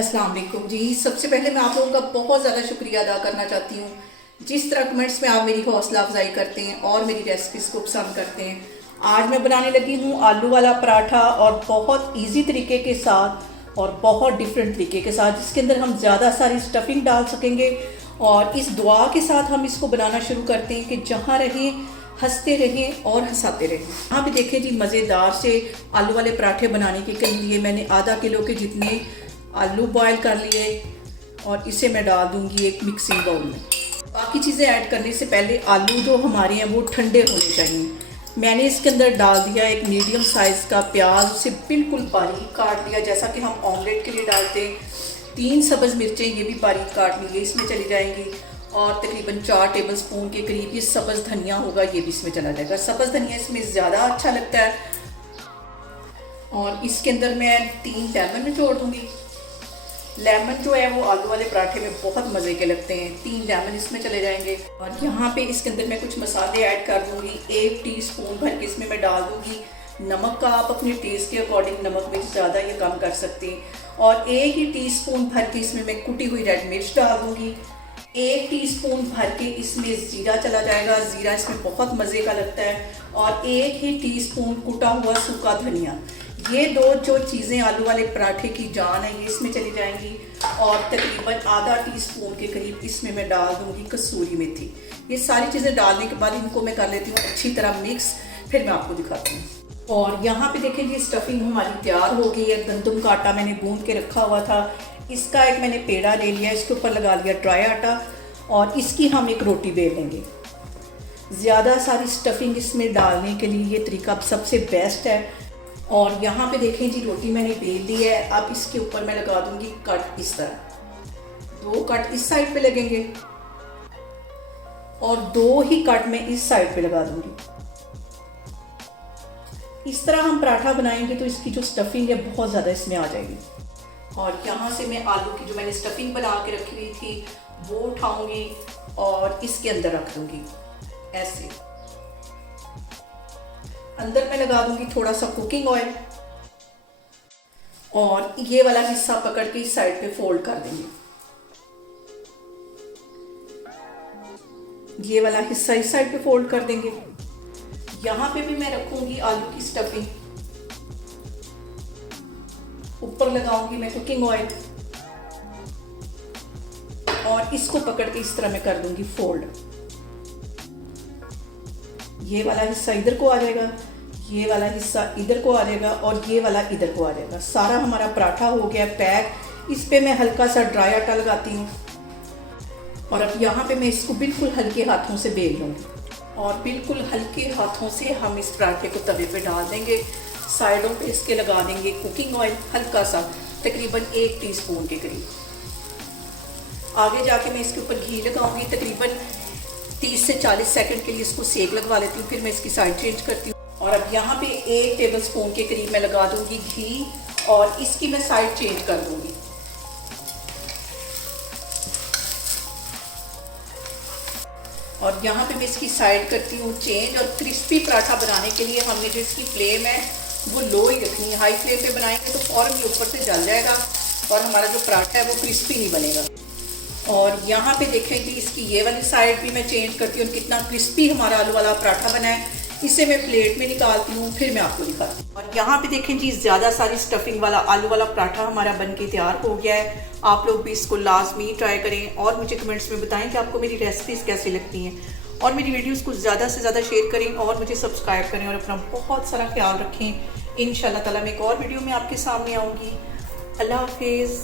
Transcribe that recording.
अस्सलाम वालेकुम जी। सबसे पहले मैं आप लोगों का बहुत ज़्यादा शुक्रिया अदा करना चाहती हूँ। जिस तरह कमेंट्स में आप मेरी हौसला अफजाई करते हैं और मेरी रेसिपीज़ को पसंद करते हैं। आज मैं बनाने लगी हूँ आलू वाला पराठा, और बहुत इजी तरीके के साथ और बहुत डिफरेंट तरीके के साथ, जिसके अंदर हम ज़्यादा सारी स्टफिंग डाल सकेंगे। और इस दुआ के साथ हम इसको बनाना शुरू करते हैं कि जहाँ रहें हंसते रहें और हंसाते रहें। यहाँ पे देखें जी, मज़ेदार से आलू वाले पराठे बनाने के लिए मैंने आधा किलो के जितने आलू बॉयल कर लिए, और इसे मैं डाल दूंगी एक मिक्सिंग बाउल में। बाकी चीज़ें ऐड करने से पहले आलू जो हमारे हैं वो ठंडे होने चाहिए। मैंने इसके अंदर डाल दिया एक मीडियम साइज़ का प्याज, उसे बिल्कुल बारीक काट लिया जैसा कि हम ऑमलेट के लिए डालते हैं। 3 सब्ज़ मिर्चें ये भी बारीक काट ली, इसमें चली जाएंगी। और तकरीबन 4 टेबलस्पून के करीब ये सब्ज़ धनिया होगा, ये भी इसमें चला जाएगा। सब्ज़ धनिया इसमें ज़्यादा अच्छा लगता है। और इसके अंदर मैं 3 लेमन निचोड़ दूँगी। लेमन जो है वो आलू वाले पराठे में बहुत मज़े के लगते हैं। 3 लेमन इसमें चले जाएंगे। और यहाँ पे इसके अंदर मैं कुछ मसाले ऐड कर दूँगी। 1 टीस्पून भर के इसमें मैं डाल दूँगी नमक का। आप अपने टेस्ट के अकॉर्डिंग नमक मिर्च ज़्यादा या कम कर सकते हैं। और 1 ही टीस्पून भर के इसमें मैं कुटी हुई रेड मिर्च डाल दूँगी। 1 टीस्पून भर के इसमें ज़ीरा चला जाएगा, ज़ीरा इसमें बहुत मज़े का लगता है। और 1 ही टीस्पून कुटा हुआ सूखा धनिया। ये 2 जो चीज़ें आलू वाले पराठे की जान है, ये इसमें चली जाएंगी। और तकरीबन आधा टीस्पून के करीब इसमें मैं डाल दूँगी कसूरी मेथी। ये सारी चीज़ें डालने के बाद इनको मैं कर लेती हूँ अच्छी तरह मिक्स, फिर मैं आपको दिखाती हूँ। और यहाँ पे देखें जी, स्टफिंग हमारी तैयार हो गई है। गंदम का आटा मैंने गूंद के रखा हुआ था, इसका एक मैंने पेड़ा ले लिया, इसके ऊपर लगा लिया ड्राई आटा, और इसकी हम एक रोटी बेल लेंगे। ज़्यादा सारी स्टफिंग इसमें डालने के लिए ये तरीका सबसे बेस्ट है। और यहाँ पे देखें जी, रोटी मैंने बेल ली है। अब इसके ऊपर मैं लगा दूंगी कट इस तरह। 2 कट इस साइड पे लगेंगे और 2 ही कट मैं इस साइड पे लगा दूंगी। इस तरह हम पराठा बनाएंगे तो इसकी जो स्टफिंग है बहुत ज़्यादा इसमें आ जाएगी। और यहाँ से मैं आलू की जो मैंने स्टफिंग बना के रखी हुई थी वो उठाऊंगी और इसके अंदर रख दूंगी ऐसे। अंदर मैं लगा दूंगी थोड़ा सा कुकिंग ऑयल, और ये वाला हिस्सा पकड़ के इस साइड पे फोल्ड कर देंगे। ये वाला हिस्सा इस साइड पे फोल्ड कर देंगे। यहाँ पे भी मैं रखूंगी आलू की स्टफिंग, ऊपर लगाऊंगी मैं कुकिंग ऑयल, और इसको पकड़ के इस तरह मैं कर दूंगी फोल्ड। ये वाला हिस्सा इधर को आ जाएगा, ये वाला हिस्सा इधर को आ जाएगा, और ये वाला इधर को आ जाएगा। सारा हमारा पराठा हो गया पैक। इस पे मैं हल्का सा ड्राई आटा लगाती हूँ। और अब यहाँ पे मैं इसको बिल्कुल हल्के हाथों से बेल लूँगी, और बिल्कुल हल्के हाथों से हम इस पराठे को तवे पे डाल देंगे। साइडों पे इसके लगा देंगे कुकिंग ऑयल हल्का सा, तकरीबन 1 टीस्पून के करीब। आगे जाके मैं इसके ऊपर घी लगाऊंगी। तकरीबन 30 से 40 सेकंड के लिए इसको सेक लगवा लेती हूँ, फिर मैं इसकी साइड चेंज करती हूँ। और अब यहाँ पे 1 टेबलस्पून के करीब मैं लगा दूंगी घी, और इसकी मैं साइड चेंज कर दूंगी। और यहाँ पे मैं इसकी साइड करती हूँ चेंज। और क्रिस्पी पराठा बनाने के लिए हमने जो इसकी फ्लेम है वो लो ही रखनी है। हाई फ्लेम पे बनाएंगे तो फ़ौरन ये ऊपर से जल जाएगा और हमारा जो पराठा है वो क्रिस्पी नहीं बनेगा। और यहाँ पे देखें कि इसकी ये वाली साइड भी मैं चेंज करती हूँ। कितना क्रिस्पी हमारा आलू वाला पराठा बना है। इसे मैं प्लेट में निकालती हूँ, फिर मैं आपको दिखाती हूँ। और यहाँ पे देखें जी, ज़्यादा सारी स्टफिंग वाला आलू वाला पराठा हमारा बन के तैयार हो गया है। आप लोग भी इसको लाजमी ट्राई करें, और मुझे कमेंट्स में बताएं कि आपको मेरी रेसिपीज़ कैसी लगती हैं। और मेरी वीडियोज़ को ज़्यादा से ज़्यादा शेयर करें, और मुझे सब्सक्राइब करें, और अपना बहुत सारा ख्याल रखें। इंशाल्लाह ताला मैं एक और वीडियो में आपके सामने आऊँगी। अल्लाह हाफिज़।